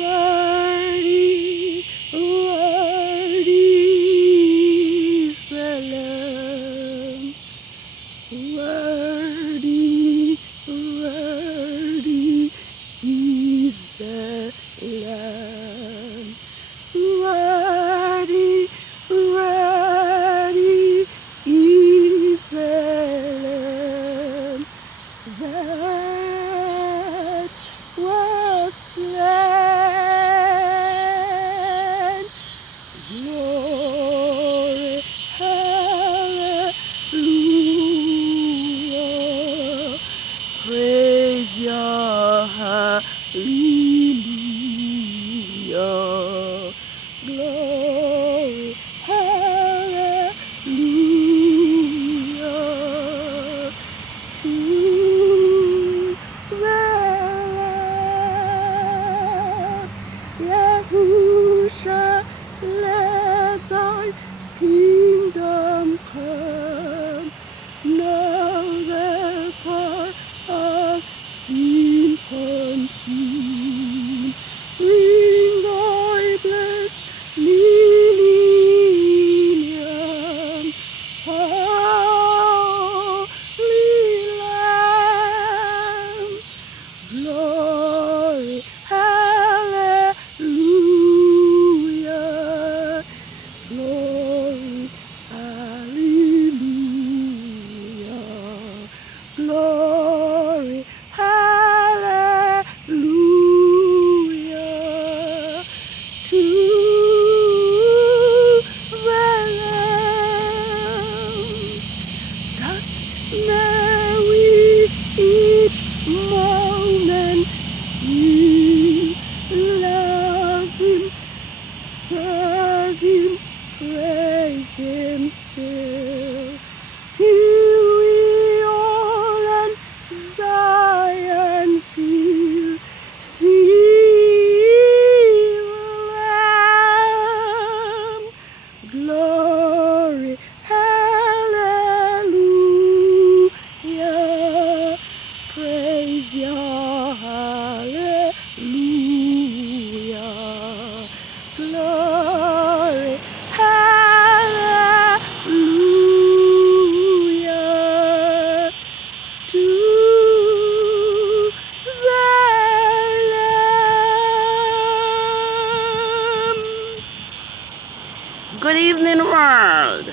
worthy, worthy is the Lamb. Worthy, worthy is the Lamb. Worthy, worthy is the Lamb that was slain. Glory, hallelujah. Praise Yah, hallelujah. Glory, hallelujah to the Lamb. Yahusha, let thy kingdom come. Now the part of sin consumed. Bring thy blessed millennium. Holy Lamb. Glory, hallelujah. Glory, hallelujah. Glory, hallelujah to the Lamb. Thus may we each moment feel, love Him, serve Him, praise Him still, till we all on Zion's hill see the Lamb. Glory, hallelujah. Praise Yah, hallelujah. Glory, hallelujah to the Lamb. Good evening, world.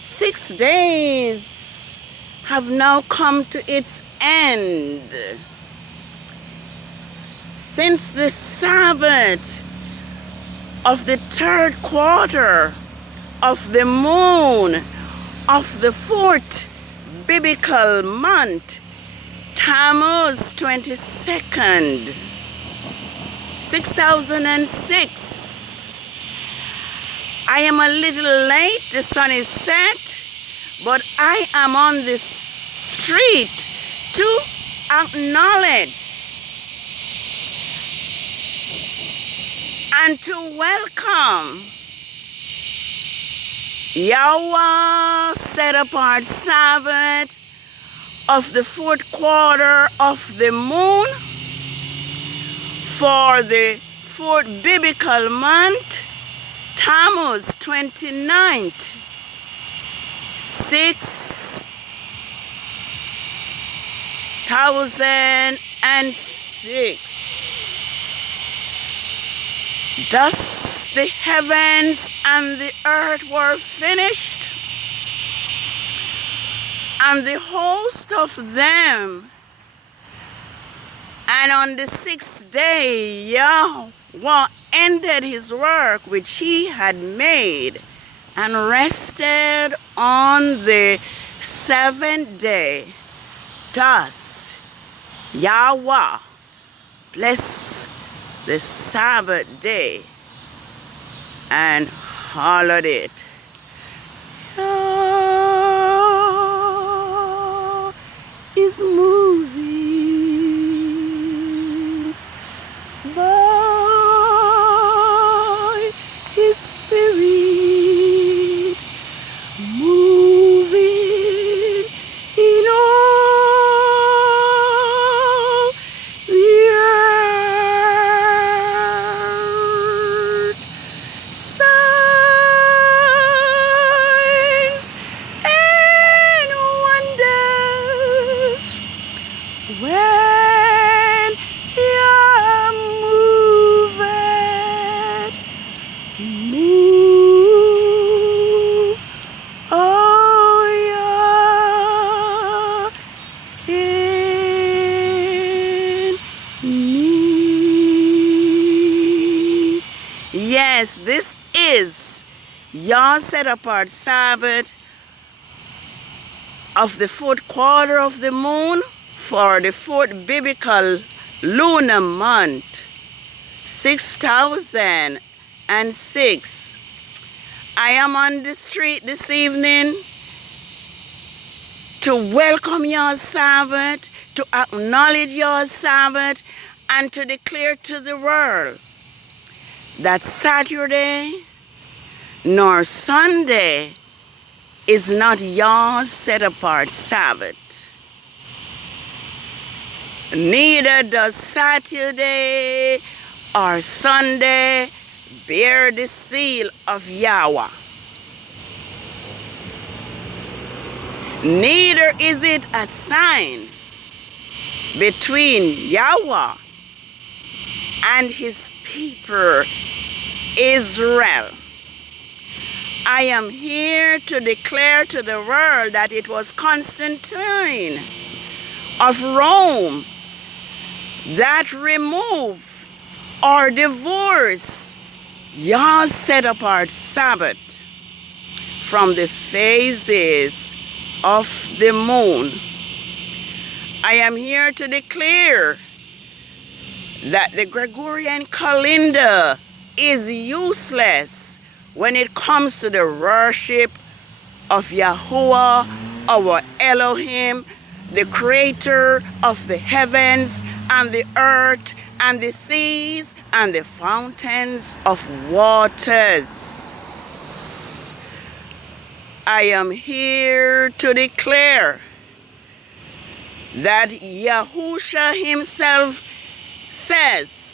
6 days have now come to its end. Since the Sabbath of the 3rd quarter of the moon of the 4th biblical month, Tammuz 22nd, 6006. I am a little late, the sun is set, but I am on this street to acknowledge and to welcome YAH set apart Sabbath of the 4th quarter of the moon for the 4th biblical month, Tammuz 29th, 6006. Thus the heavens and the earth were finished, and the host of them. And on the 6th day, Yahweh ended his work which he had made, and rested on the 7th day. Thus Yahweh blessed the Sabbath day and hallowed it. Yah is moving by His Spirit, moving in all the earth. Yes, this is your set apart Sabbath of the 4th quarter of the moon for the 4th biblical lunar month, 6006. I am on the street this evening to welcome your Sabbath, to acknowledge your Sabbath, and to declare to the world that Saturday nor Sunday is not your set-apart Sabbath. Neither does Saturday or Sunday bear the seal of YAH. Neither is it a sign between YAH and his people Israel. I am here to declare to the world that it was Constantine of Rome that removed or divorced your set-apart Sabbath from the phases of the moon. I am here to declare that the Gregorian calendar is useless when it comes to the worship of Yahuwah, our Elohim, the creator of the heavens and the earth and the seas and the fountains of waters. I am here to declare that Yahusha himself says,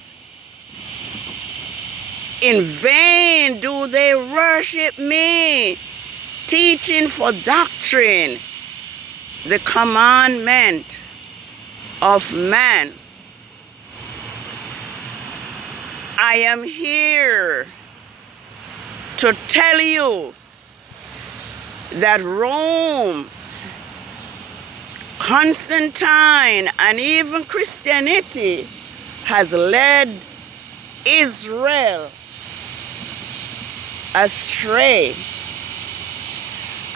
in vain do they worship me, teaching for doctrine the commandment of man. I am here to tell you that Rome, Constantine, and even Christianity has led Israel astray.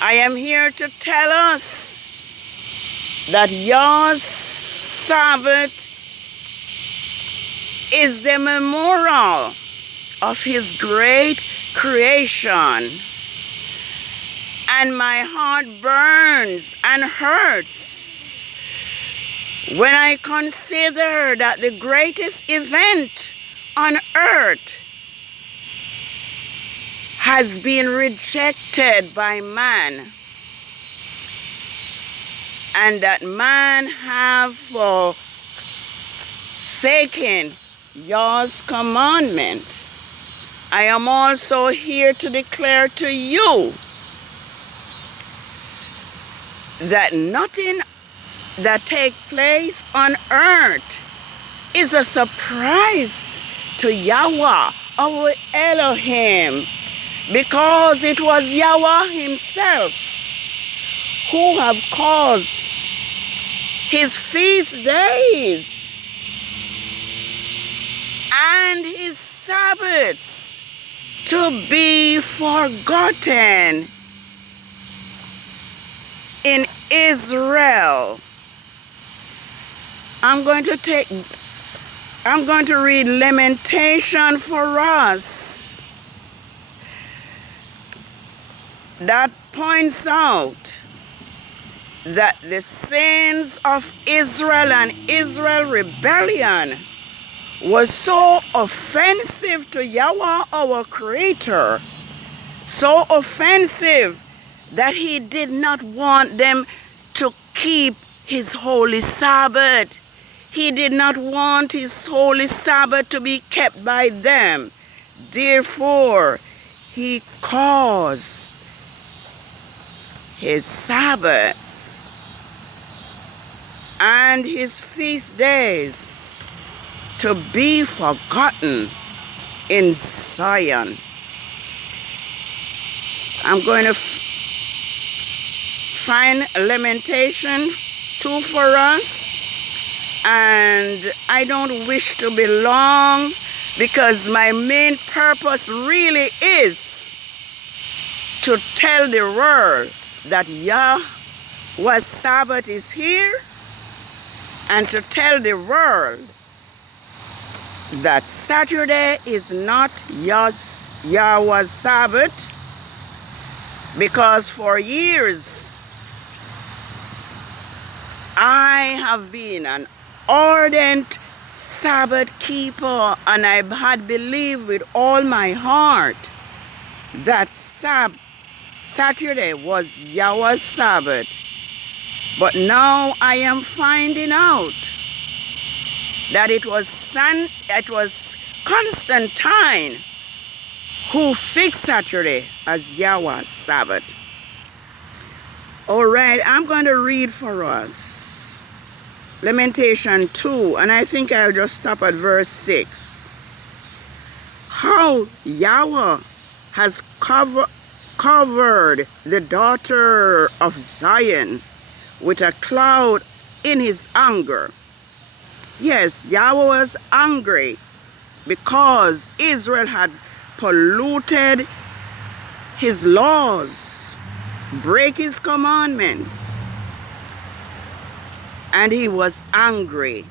I am here to tell us that your Sabbath is the memorial of his great creation. And my heart burns and hurts when I consider that the greatest event on earth has been rejected by man, and that man have forsaken Yah's commandment. I am also here to declare to you that nothing that takes place on earth is a surprise to Yahweh, our Elohim, because it was Yahweh himself who have caused his feast days and his Sabbaths to be forgotten in Israel. I'm going to read Lamentation for us that points out that the sins of Israel and Israel rebellion was so offensive to Yahweh, our Creator, so offensive that he did not want them to keep his holy Sabbath. He did not want his holy Sabbath to be kept by them. Therefore, he caused his Sabbaths and his feast days to be forgotten in Zion. I'm going to find Lamentation 2 for us, and I don't wish to be long. because my main purpose really is to tell the world that YAH's Sabbath is here, and to tell the world that Saturday is not YAH's Sabbath, because for years I have been an ardent Sabbath keeper, and I had believed with all my heart that Saturday was YAH's Sabbath. But now I am finding out that it was Constantine who fixed Saturday as YAH's Sabbath. All right, I'm going to read for us Lamentation 2, and I think I'll just stop at verse 6. How YAH has covered the daughter of Zion with a cloud in his anger. Yes, YAH was angry because Israel had polluted his laws, break his commandments, and he was angry.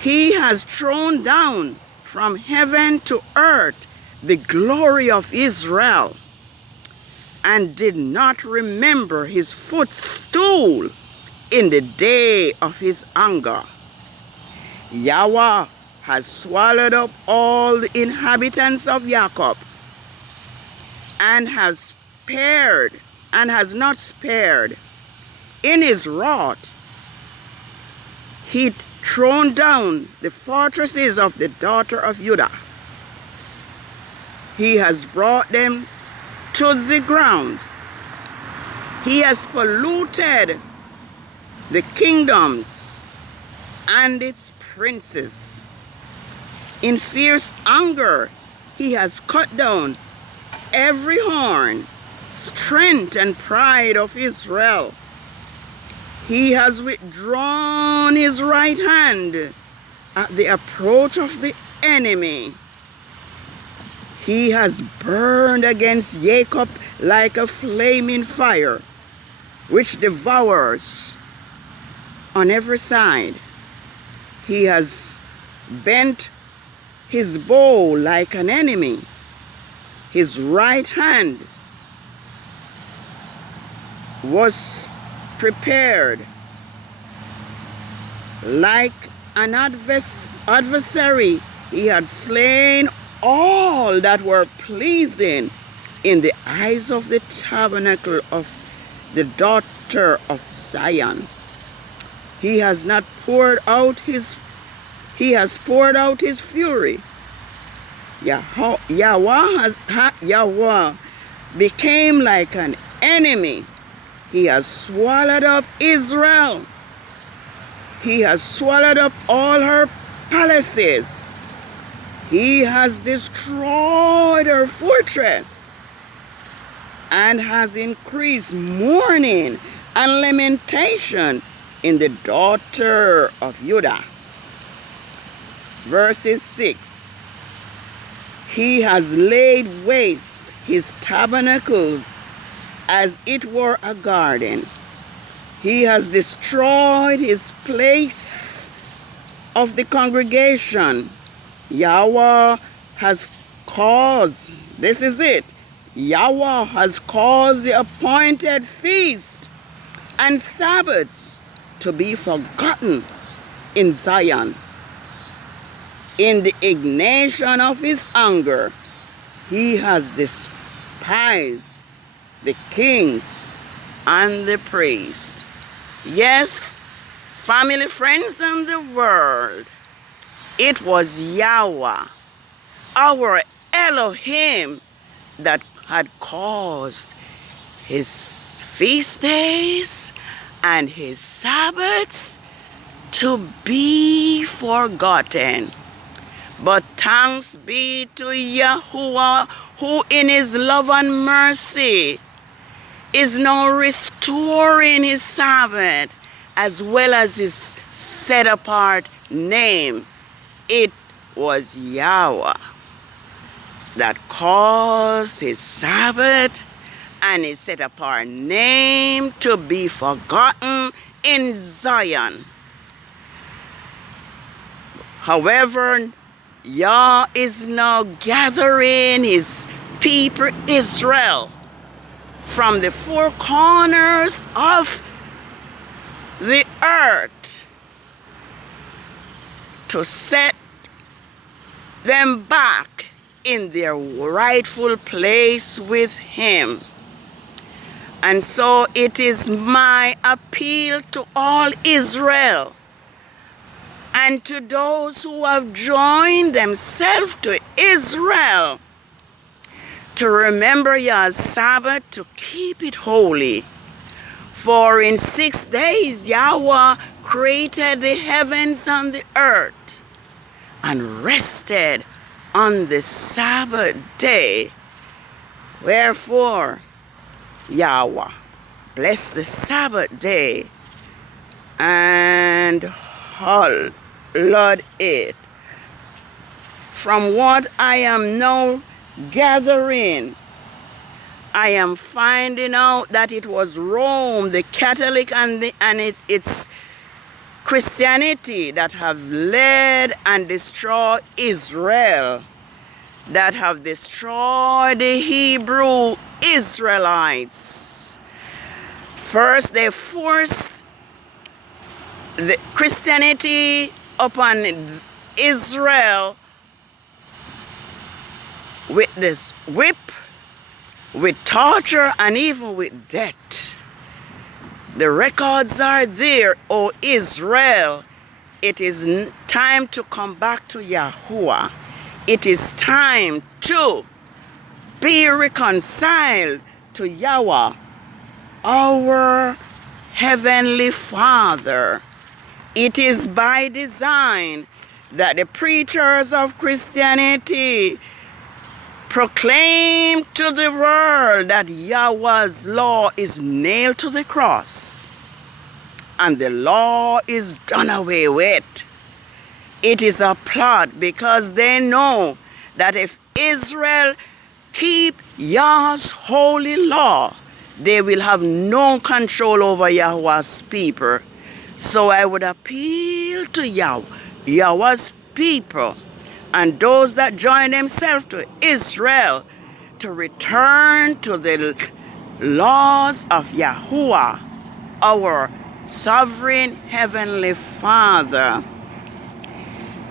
He has thrown down from heaven to earth the glory of Israel, and did not remember his footstool in the day of his anger. YAH has swallowed up all the inhabitants of Jacob, and has not spared. In his wrath, he thrown down the fortresses of the daughter of Judah. He has brought them to the ground. He has polluted the kingdoms and its princes. In fierce anger, he has cut down every horn, strength and pride of Israel. He has withdrawn his right hand at the approach of the enemy. He has burned against Jacob like a flaming fire, which devours on every side. He has bent his bow like an enemy. His right hand was prepared like an adversary. He had slain all that were pleasing in the eyes of the tabernacle of the daughter of Zion. He has poured out his fury. YAH became like an enemy. He has swallowed up Israel. He has swallowed up all her palaces. He has destroyed her fortress, and has increased mourning and lamentation in the daughter of Judah. Verses 6. He has laid waste his tabernacles as it were a garden. He has destroyed his place of the congregation. YAH has caused, this is it, YAH has caused the appointed feast and Sabbaths to be forgotten in Zion. In the indignation of his anger, he has despised the kings and the priests. Yes, family, friends, and the world, it was YAH, our Elohim, that had caused his feast days and his Sabbaths to be forgotten. But thanks be to Yahuwah, who in his love and mercy is now restoring his Sabbath as well as his set apart name. It was Yahweh that caused his Sabbath and he set apart name to be forgotten in Zion. However, Yah is now gathering his people Israel from the four corners of the earth to set them back in their rightful place with him. And so it is my appeal to all Israel and to those who have joined themselves to Israel to remember Yah's Sabbath, to keep it holy. For in 6 days Yahweh created the heavens and the earth and rested on the Sabbath day. Wherefore Yahweh bless the Sabbath day and hallowed it. From what I am now gathering, I am finding out that it was Rome, the Catholic and its Christianity that have led and destroyed Israel, that have destroyed the Hebrew Israelites. First, they forced the Christianity upon Israel with this whip, with torture, and even with death. The records are there, O Israel. It is time to come back to Yahuwah. It is time to be reconciled to Yahweh, our Heavenly Father. It is by design that the preachers of Christianity proclaim to the world that Yahweh's law is nailed to the cross and the law is done away with. It is a plot because they know that if Israel keep Yah's holy law, they will have no control over Yahweh's people. So I would appeal to Yahweh's people and those that join themselves to Israel to return to the laws of Yahuwah, our sovereign heavenly Father.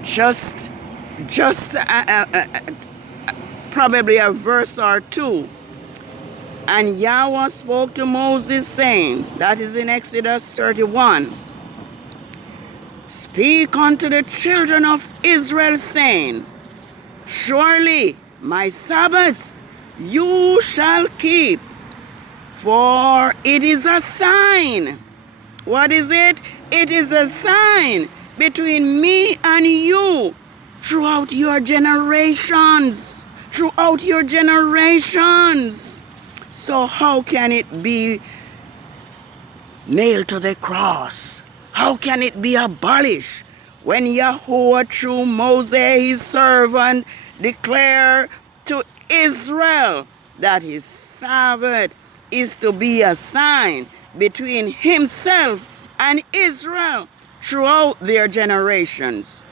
Just probably a verse or two. And Yahweh spoke to Moses saying, that is in Exodus 31, speak unto the children of Israel, saying, surely my Sabbaths you shall keep, for it is a sign. What is it? It is a sign between me and you throughout your generations. Throughout your generations. So how can it be nailed to the cross? How can it be abolished when Yahuwah through Moses, his servant, declared to Israel that his Sabbath is to be a sign between himself and Israel throughout their generations,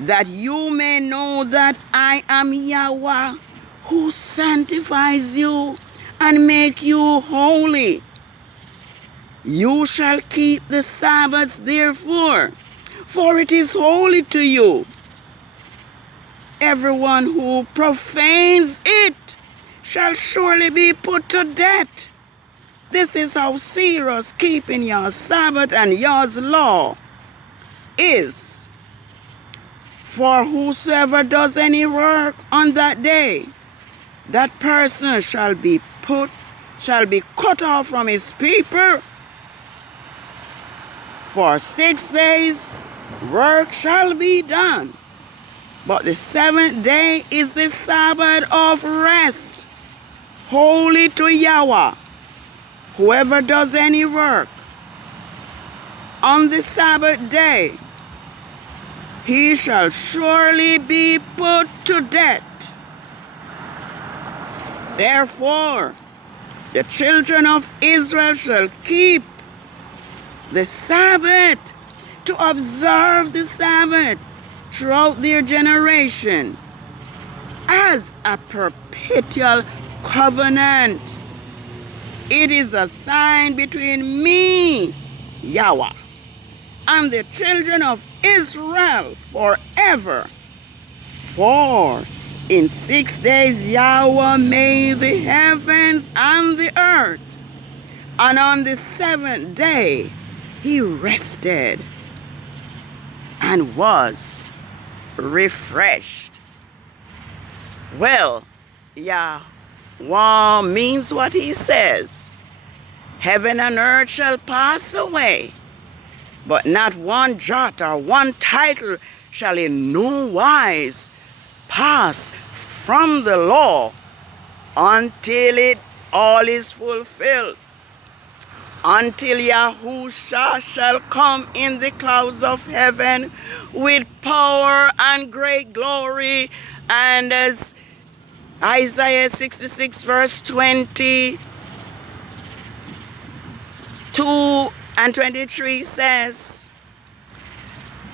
that you may know that I am Yahweh who sanctifies you and make you holy. You shall keep the Sabbaths therefore, for it is holy to you. Everyone who profanes it shall surely be put to death. This is how serious keeping your Sabbath and Yah's law is. For whosoever does any work on that day, that person shall be cut off from his people. For 6 days work shall be done, but the 7th day is the Sabbath of rest, holy to Yahweh. Whoever does any work on the Sabbath day he shall surely be put to death. Therefore, the children of Israel shall keep the Sabbath, to observe the Sabbath throughout their generation as a perpetual covenant. It is a sign between me, YAH, and the children of Israel forever. For in 6 days Yahweh made the heavens and the earth, and on the 7th day he rested and was refreshed. Well, Yahweh means what he says. Heaven and earth shall pass away, but not one jot or one title shall in no wise pass from the law until it all is fulfilled. Until Yahusha shall come in the clouds of heaven with power and great glory. And as Isaiah 66 verse 22 and 23 says,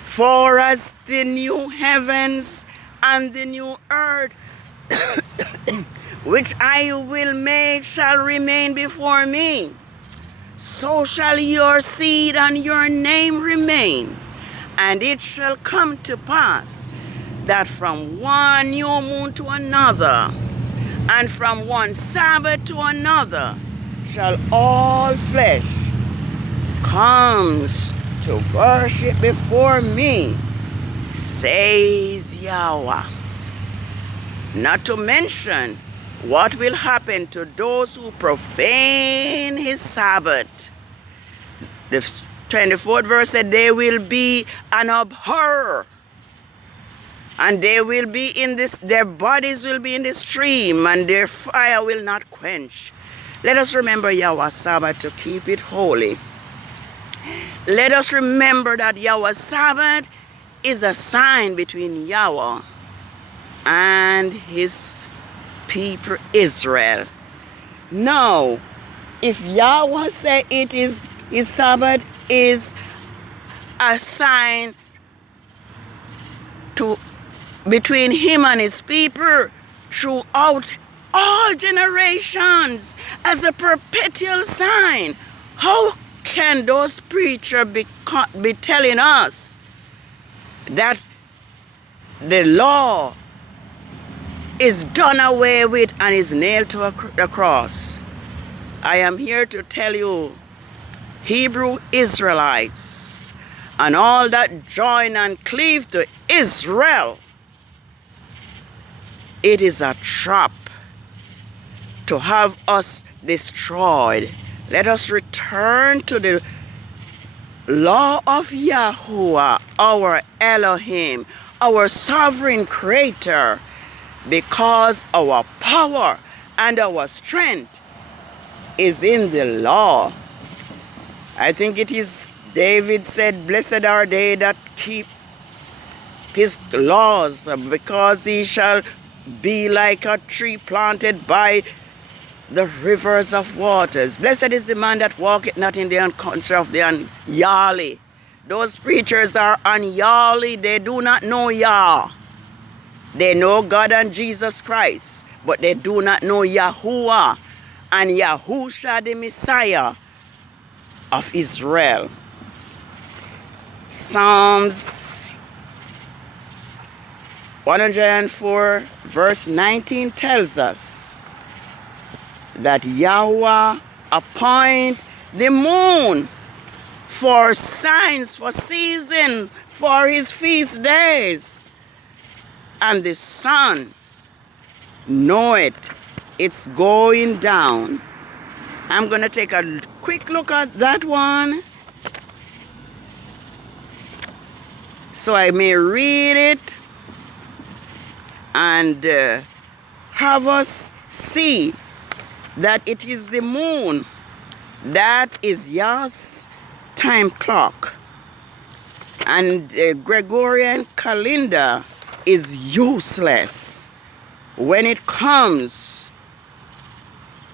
for as the new heavens and the new earth which I will make shall remain before me, so shall your seed and your name remain. And it shall come to pass that from one new moon to another, and from one Sabbath to another, shall all flesh comes to worship before me, says Yahweh. Not to mention what will happen to those who profane his Sabbath. The 24th verse said they will be an abhorrer, and they will be in this, their bodies will be in the stream, and their fire will not quench. Let us remember Yahweh's Sabbath to keep it holy. Let us remember that Yahweh's Sabbath is a sign between Yahweh and his people Israel. Now, if Yahweh say it is his Sabbath is a sign to between him and his people throughout all generations as a perpetual sign, how can those preachers be telling us that the law is done away with and is nailed to the cross? I am here to tell you, Hebrew Israelites and all that join and cleave to Israel, it is a trap to have us destroyed. Let us return to the law of Yahuwah, our Elohim, our sovereign creator, because our power and our strength is in the law. I think it is David said, blessed are they that keep his laws, because he shall be like a tree planted by the rivers of waters. Blessed is the man that walketh not in the counsel of the ungodly. Those preachers are ungodly. They do not know Yah. They know God and Jesus Christ, but they do not know Yahuwah and Yahusha the Messiah of Israel. Psalms 104 verse 19 tells us that Yahweh appoint the moon for signs, for season, for his feast days, and the sun know it, it's going down. I'm going to take a quick look at that one so I may read it and have us see that it is the moon that is Yah's time clock. And the Gregorian calendar is useless when it comes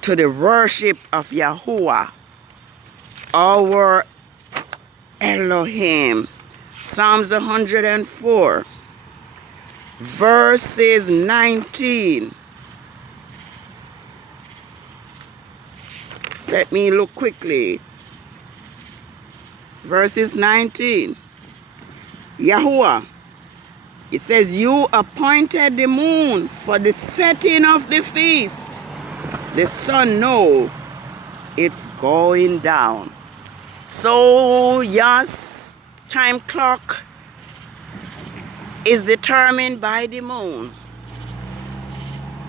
to the worship of Yahuwah, our Elohim. Psalms 104, verses 19. Let me look quickly. Verses 19. Yahuwah, it says, you appointed the moon for the setting of the feast. The sun, no, it's going down. So, YAH's time clock is determined by the moon.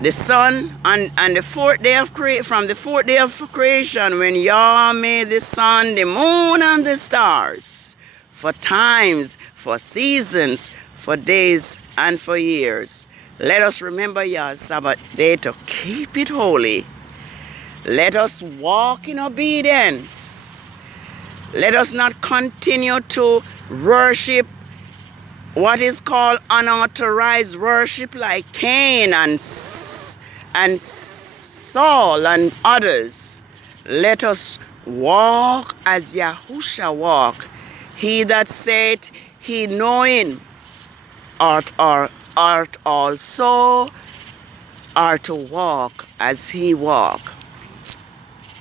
The sun, and the fourth day of from the fourth day of creation, when YAH made the sun, the moon, and the stars, for times, for seasons, for days, and for years. Let us remember YAH's Sabbath day to keep it holy. Let us walk in obedience. Let us not continue to worship what is called unauthorized worship, like Cain and Saul and others. Let us walk as Yahusha walked. He that said he knowing art also are to walk as he walked.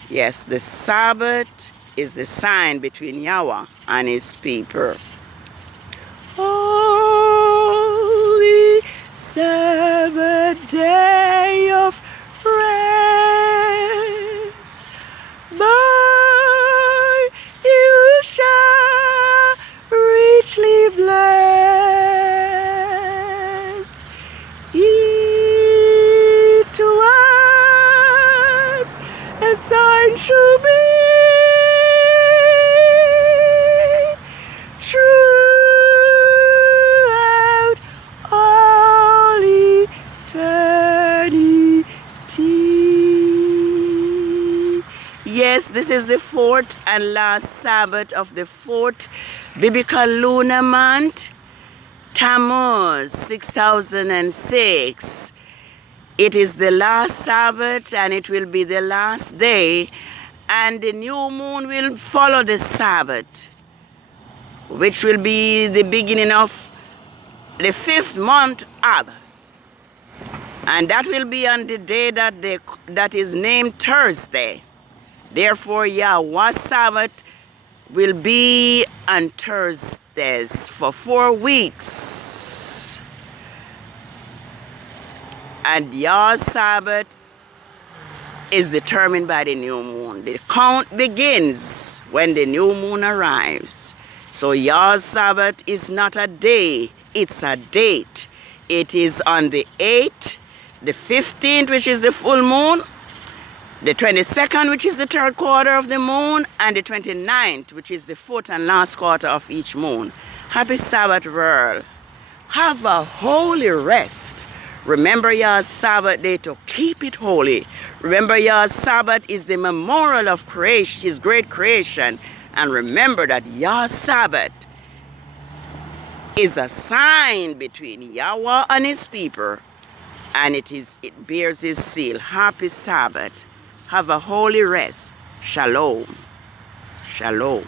Yes, the Sabbath is the sign between Yahweh and his people. Holy Sabbath day of rest, by you shall richly blessed. It to us a sign shall be throughout all eternity. Yes, this is the fourth and last Sabbath of the fourth biblical lunar month, Tammuz 6006. It is the last Sabbath and it will be the last day, and the new moon will follow the Sabbath, which will be the beginning of the 5th month Ab. And that will be on the day that is named Thursday. Therefore, YAH's Sabbath will be on Thursdays for 4 weeks. And YAH's Sabbath is determined by the new moon. The count begins when the new moon arrives. So YAH's Sabbath is not a day, it's a date. It is on the 8th, the 15th, which is the full moon, the 22nd, which is the 3rd quarter of the moon, and the 29th, which is the 4th and last quarter of each moon. Happy Sabbath, world. Have a holy rest. Remember YAH's Sabbath day to keep it holy. Remember YAH's Sabbath is the memorial of creation, his great creation. And remember that YAH's Sabbath is a sign between Yahweh and his people, and it bears his seal. Happy Sabbath. Have a holy rest. Shalom. Shalom.